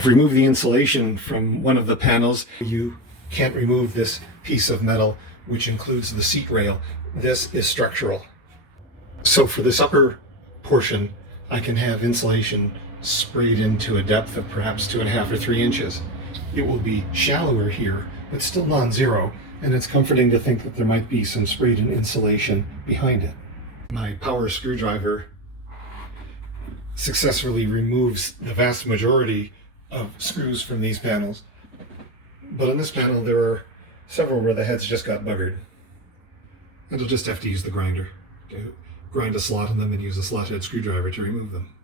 I've removed the insulation from one of the panels. You can't remove this piece of metal, which includes the seat rail. This is structural. So for this upper portion, I can have insulation sprayed into a depth of perhaps 2.5 or 3 inches. It will be shallower here, but still non-zero, and it's comforting to think that there might be some sprayed-in insulation behind it. My power screwdriver successfully removes the vast majority of screws from these panels, but on this panel there are several where the heads just got buggered, and I'll just have to use the grinder to grind a slot in them and use a slot head screwdriver to remove them.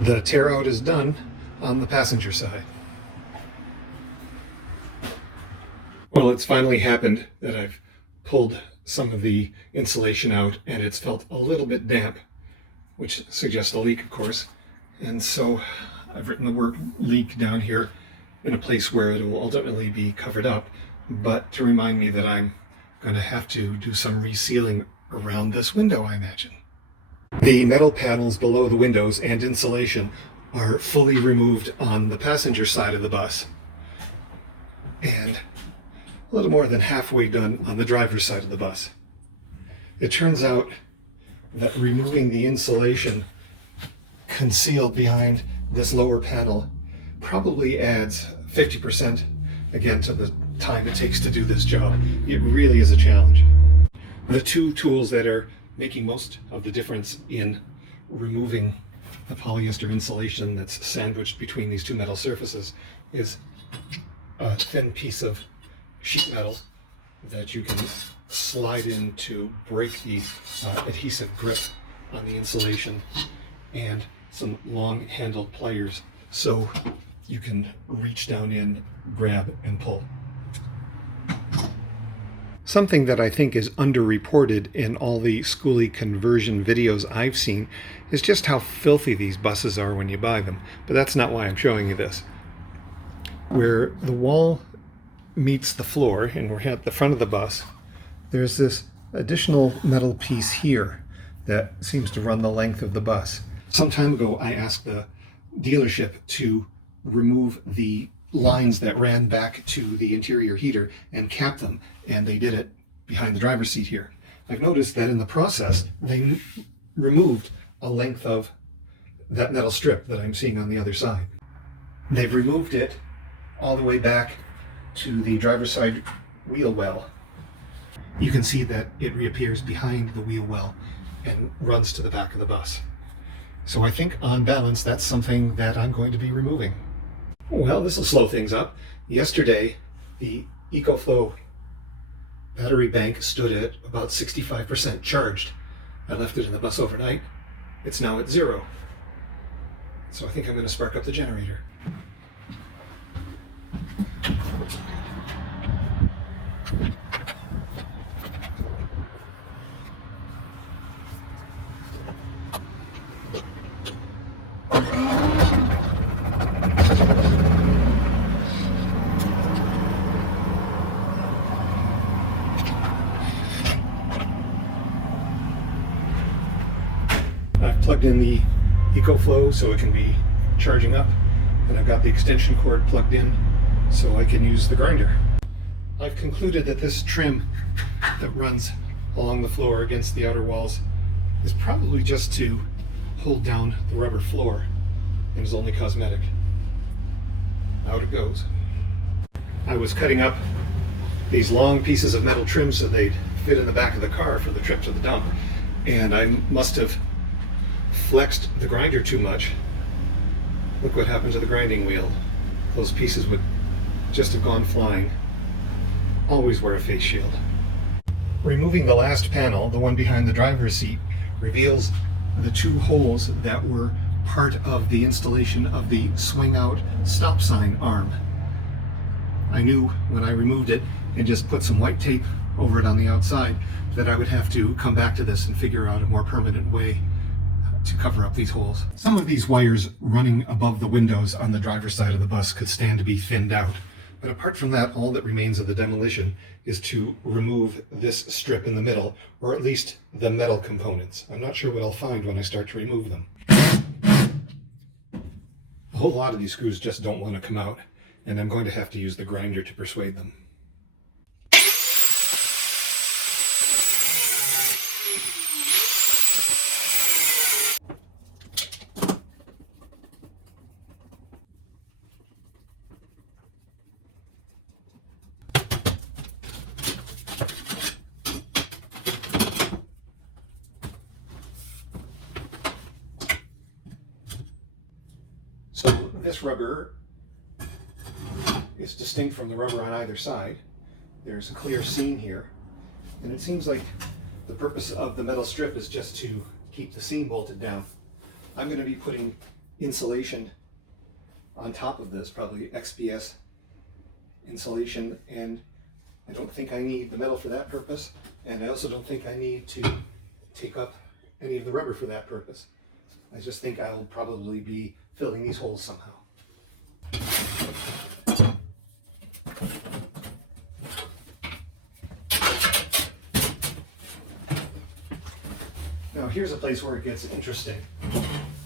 The tear out is done on the passenger side. Well, it's finally happened that I've pulled some of the insulation out and it's felt a little bit damp, which suggests a leak, of course. And so I've written the word leak down here in a place where it will ultimately be covered up, but to remind me that I'm going to have to do some resealing around this window, I imagine. The metal panels below the windows and insulation are fully removed on the passenger side of the bus, and a little more than halfway done on the driver's side of the bus. It turns out that removing the insulation concealed behind this lower panel probably adds 50% again to the time it takes to do this job. It really is a challenge. The two tools that are making most of the difference in removing the polyester insulation that's sandwiched between these two metal surfaces is a thin piece of sheet metal that you can slide in to break the adhesive grip on the insulation, and some long handled pliers so you can reach down in, grab, and pull. Something that I think is underreported in all the schoolie conversion videos I've seen is just how filthy these buses are when you buy them. But that's not why I'm showing you this. Where the wall meets the floor, and we're at the front of the bus, there's this additional metal piece here that seems to run the length of the bus. Some time ago, I asked the dealership to remove the lines that ran back to the interior heater and cap them, and they did it behind the driver's seat here. I've noticed that in the process they removed a length of that metal strip that I'm seeing on the other side. They've removed it all the way back to the driver's side wheel well. You can see that it reappears behind the wheel well and runs to the back of the bus. So I think on balance that's something that I'm going to be removing. Well, this will slow things up. Yesterday, the EcoFlow battery bank stood at about 65% charged. I left it in the bus overnight. It's now at 0. So I think I'm going to spark up the generator. I've plugged in the EcoFlow so it can be charging up, and I've got the extension cord plugged in so I can use the grinder. I've concluded that this trim that runs along the floor against the outer walls is probably just to hold down the rubber floor and is only cosmetic. out it goes. I was cutting up these long pieces of metal trim so they'd fit in the back of the car for the trip to the dump, and I must have flexed the grinder too much. Look what happened to the grinding wheel. Those pieces would just have gone flying. Always wear a face shield. Removing the last panel, the one behind the driver's seat, reveals the two holes that were part of the installation of the swing out stop sign arm. I knew when I removed it and just put some white tape over it on the outside that I would have to come back to this and figure out a more permanent way to cover up these holes. Some of these wires running above the windows on the driver's side of the bus could stand to be thinned out. But apart from that, all that remains of the demolition is to remove this strip in the middle, or at least the metal components. I'm not sure what I'll find when I start to remove them. A whole lot of these screws just don't want to come out, and I'm going to have to use the grinder to persuade them. So this rubber is distinct from the rubber on either side. There's a clear seam here, and it seems like the purpose of the metal strip is just to keep the seam bolted down. I'm going to be putting insulation on top of this, probably XPS insulation, and I don't think I need the metal for that purpose, and I also don't think I need to take up any of the rubber for that purpose. I just think I'll probably be filling these holes somehow. Now here's a place where it gets interesting.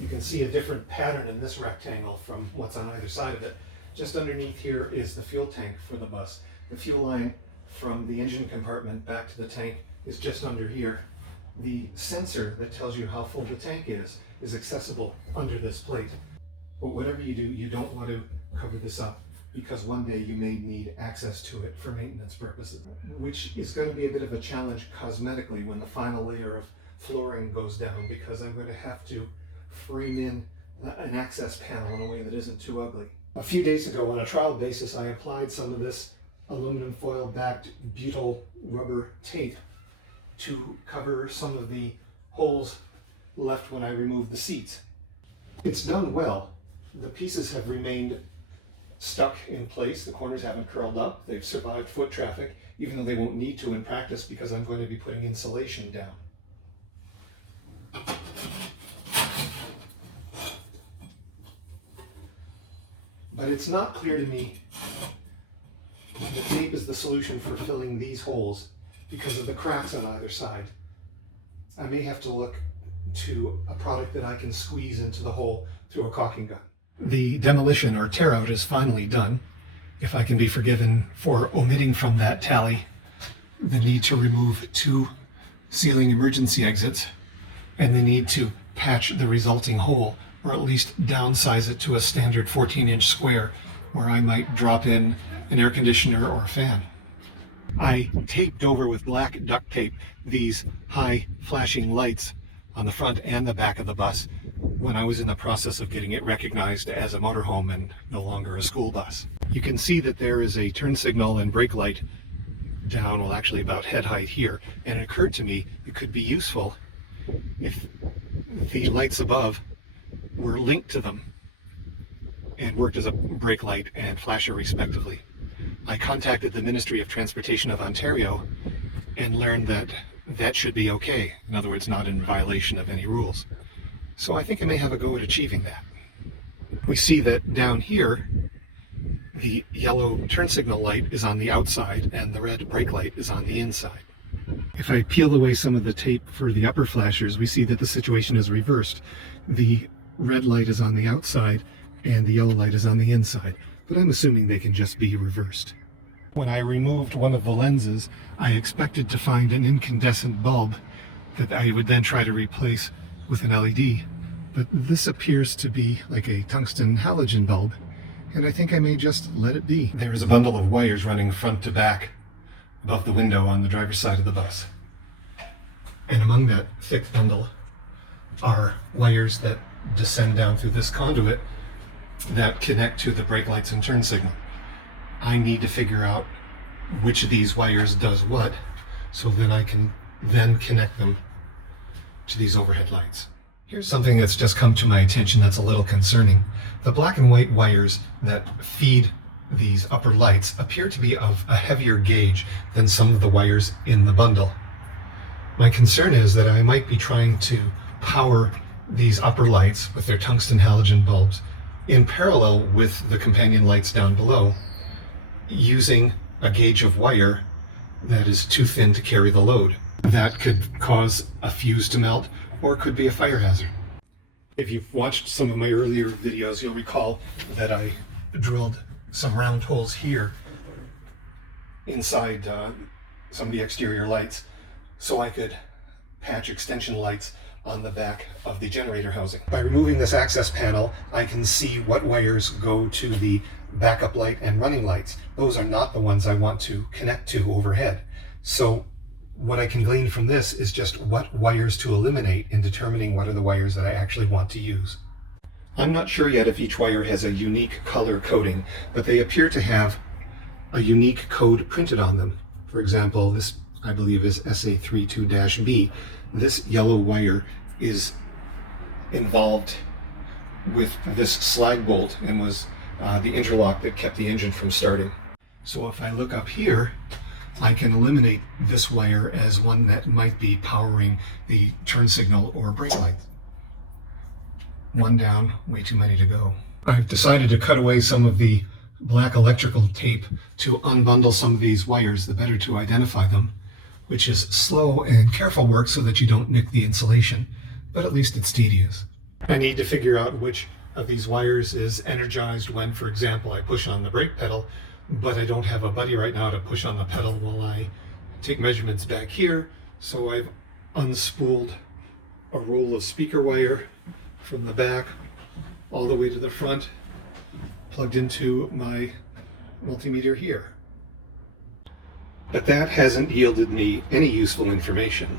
You can see a different pattern in this rectangle from what's on either side of it. Just underneath here is the fuel tank for the bus. The fuel line from the engine compartment back to the tank is just under here. The sensor that tells you how full the tank is accessible under this plate. But whatever you do, you don't want to cover this up, because one day you may need access to it for maintenance purposes, which is going to be a bit of a challenge cosmetically when the final layer of flooring goes down, because I'm going to have to frame in an access panel in a way that isn't too ugly. A few days ago, on a trial basis, I applied some of this aluminum foil backed butyl rubber tape to cover some of the holes left when I removed the seats. It's done well. The pieces have remained stuck in place. The corners haven't curled up. They've survived foot traffic, even though they won't need to in practice because I'm going to be putting insulation down. But it's not clear to me that tape is the solution for filling these holes because of the cracks on either side. I may have to look to a product that I can squeeze into the hole through a caulking gun. The demolition or tear out is finally done. If I can be forgiven for omitting from that tally the need to remove 2 ceiling emergency exits and the need to patch the resulting hole, or at least downsize it to a standard 14-inch square where I might drop in an air conditioner or a fan. I taped over with black duct tape these high flashing lights on the front and the back of the bus when I was in the process of getting it recognized as a motorhome and no longer a school bus. You can see that there is a turn signal and brake light down, well actually about head height here, and it occurred to me it could be useful if the lights above were linked to them and worked as a brake light and flasher respectively. I contacted the Ministry of Transportation of Ontario and learned that that should be okay. In other words, not in violation of any rules. So I think I may have a go at achieving that. We see that down here, the yellow turn signal light is on the outside and the red brake light is on the inside. If I peel away some of the tape for the upper flashers, we see that the situation is reversed. The red light is on the outside and the yellow light is on the inside, but I'm assuming they can just be reversed. When I removed one of the lenses, I expected to find an incandescent bulb that I would then try to replace with an LED, but this appears to be like a tungsten halogen bulb, and I think I may just let it be. There is a bundle of wires running front to back above the window on the driver's side of the bus. And among that thick bundle are wires that descend down through this conduit that connect to the brake lights and turn signal. I need to figure out which of these wires does what, so that I can then connect them to these overhead lights. Here's something that's just come to my attention that's a little concerning. The black and white wires that feed these upper lights appear to be of a heavier gauge than some of the wires in the bundle. My concern is that I might be trying to power these upper lights with their tungsten halogen bulbs in parallel with the companion lights down below, using a gauge of wire that is too thin to carry the load. That could cause a fuse to melt, or could be a fire hazard. If you've watched some of my earlier videos, you'll recall that I drilled some round holes here inside some of the exterior lights so I could patch extension lights on the back of the generator housing. By removing this access panel, I can see what wires go to the backup light and running lights. Those are not the ones I want to connect to overhead. So what I can glean from this is just what wires to eliminate in determining what are the wires that I actually want to use. I'm not sure yet if each wire has a unique color coding, but they appear to have a unique code printed on them. For example, this I believe is SA32-B. This yellow wire is involved with this slag bolt and was the interlock that kept the engine from starting. So if I look up here, I can eliminate this wire as one that might be powering the turn signal or brake light. One down, way too many to go. I've decided to cut away some of the black electrical tape to unbundle some of these wires, the better to identify them, which is slow and careful work so that you don't nick the insulation, but at least it's tedious. I need to figure out which of these wires is energized when, for example, I push on the brake pedal, but I don't have a buddy right now to push on the pedal while I take measurements back here. So I've unspooled a roll of speaker wire from the back all the way to the front, plugged into my multimeter here. But that hasn't yielded me any useful information.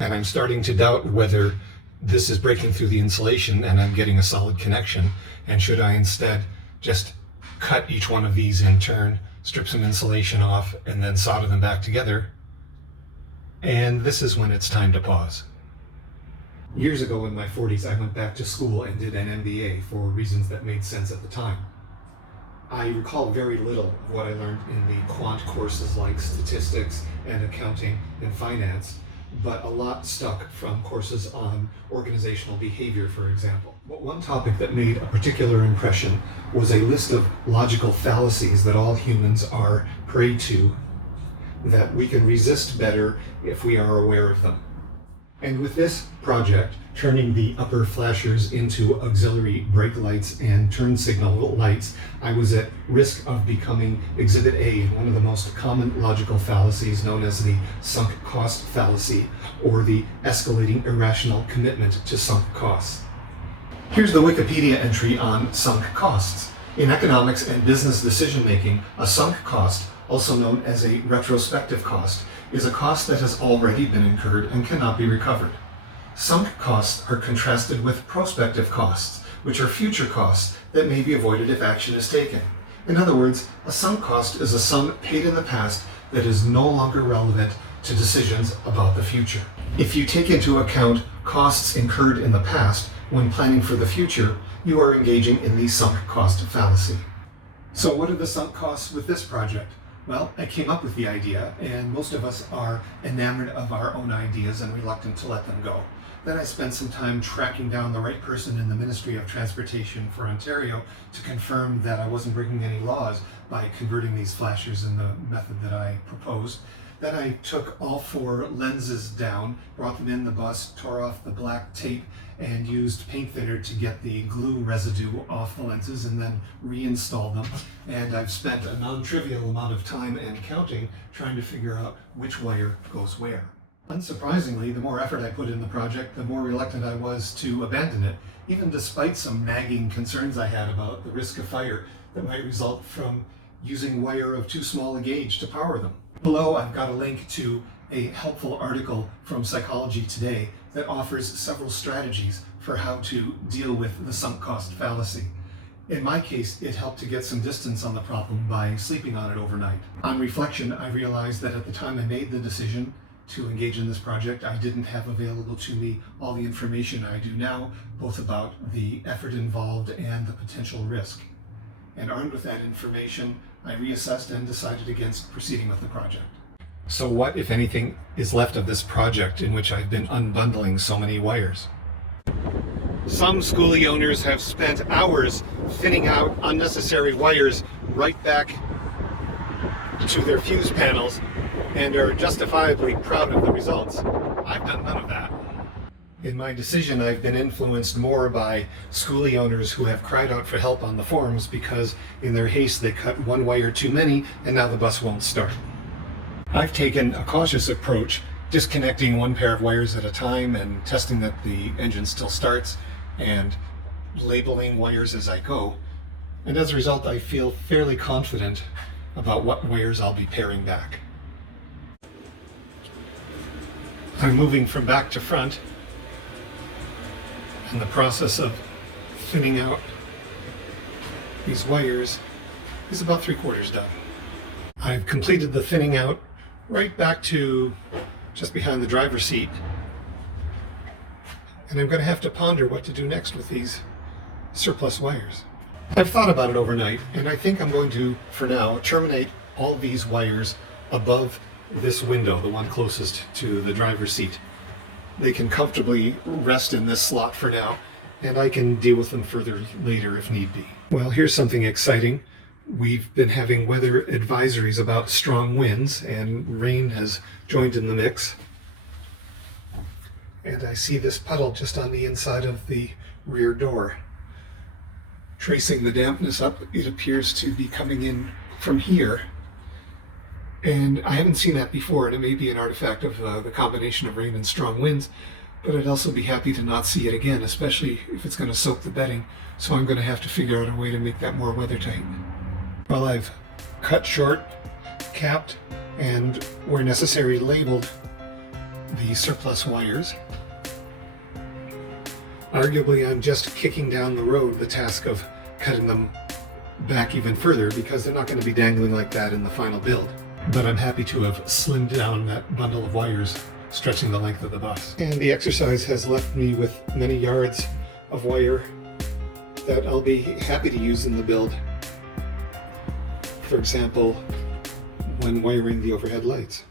And I'm starting to doubt whether this is breaking through the insulation and I'm getting a solid connection, and should I instead just cut each one of these in turn, strip some insulation off, and then solder them back together. And this is when it's time to pause. Years ago in my 40s, I went back to school and did an MBA for reasons that made sense at the time. I recall very little of what I learned in the quant courses like statistics and accounting and finance, but a lot stuck from courses on organizational behavior, for example. But one topic that made a particular impression was a list of logical fallacies that all humans are prey to, that we can resist better if we are aware of them. And with this project, turning the upper flashers into auxiliary brake lights and turn signal lights, I was at risk of becoming Exhibit A in one of the most common logical fallacies known as the sunk cost fallacy, or the escalating irrational commitment to sunk costs. Here's the Wikipedia entry on sunk costs. In economics and business decision-making, a sunk cost, also known as a retrospective cost, is a cost that has already been incurred and cannot be recovered. Sunk costs are contrasted with prospective costs, which are future costs that may be avoided if action is taken. In other words, a sunk cost is a sum paid in the past that is no longer relevant to decisions about the future. If you take into account costs incurred in the past when planning for the future, you are engaging in the sunk cost fallacy. So what are the sunk costs with this project? Well, I came up with the idea, and most of us are enamored of our own ideas and reluctant to let them go. Then I spent some time tracking down the right person in the Ministry of Transportation for Ontario to confirm that I wasn't breaking any laws by converting these flashers in the method that I proposed. Then I took all 4 lenses down, brought them in the bus, tore off the black tape, and used paint thinner to get the glue residue off the lenses and then reinstall them. And I've spent a non-trivial amount of time and counting trying to figure out which wire goes where. Unsurprisingly, the more effort I put in the project, the more reluctant I was to abandon it. Even despite some nagging concerns I had about the risk of fire, that might result from using wire of too small a gauge to power them. Below, I've got a link to a helpful article from Psychology Today that offers several strategies for how to deal with the sunk cost fallacy. In my case, it helped to get some distance on the problem by sleeping on it overnight. On reflection, I realized that at the time I made the decision to engage in this project, I didn't have available to me all the information I do now, both about the effort involved and the potential risk. And armed with that information, I reassessed and decided against proceeding with the project. So what, if anything, is left of this project in which I've been unbundling so many wires? Some schoolie owners have spent hours thinning out unnecessary wires right back to their fuse panels and are justifiably proud of the results. I've done none of that. In my decision, I've been influenced more by schoolie owners who have cried out for help on the forums because in their haste they cut one wire too many and now the bus won't start. I've taken a cautious approach, disconnecting one pair of wires at a time and testing that the engine still starts and labeling wires as I go. And as a result, I feel fairly confident about what wires I'll be paring back. I'm moving from back to front, and the process of thinning out these wires is about 3/4 done. I've completed the thinning out right back to just behind the driver's seat, and I'm going to have to ponder what to do next with these surplus wires. I've thought about it overnight, and I think I'm going to, for now, terminate all these wires above this window, the one closest to the driver's seat. They can comfortably rest in this slot for now, and I can deal with them further later if need be. Well, here's something exciting. We've been having weather advisories about strong winds, and rain has joined in the mix. And I see this puddle just on the inside of the rear door. Tracing the dampness up, it appears to be coming in from here. And I haven't seen that before, and it may be an artifact of the combination of rain and strong winds, but I'd also be happy to not see it again, especially if it's going to soak the bedding, so I'm going to have to figure out a way to make that more weather tight. Well, I've cut short, capped, and where necessary labeled the surplus wires. Arguably, I'm just kicking down the road the task of cutting them back even further because they're not going to be dangling like that in the final build. But I'm happy to have slimmed down that bundle of wires stretching the length of the bus. And the exercise has left me with many yards of wire that I'll be happy to use in the build. For example, when wiring the overhead lights.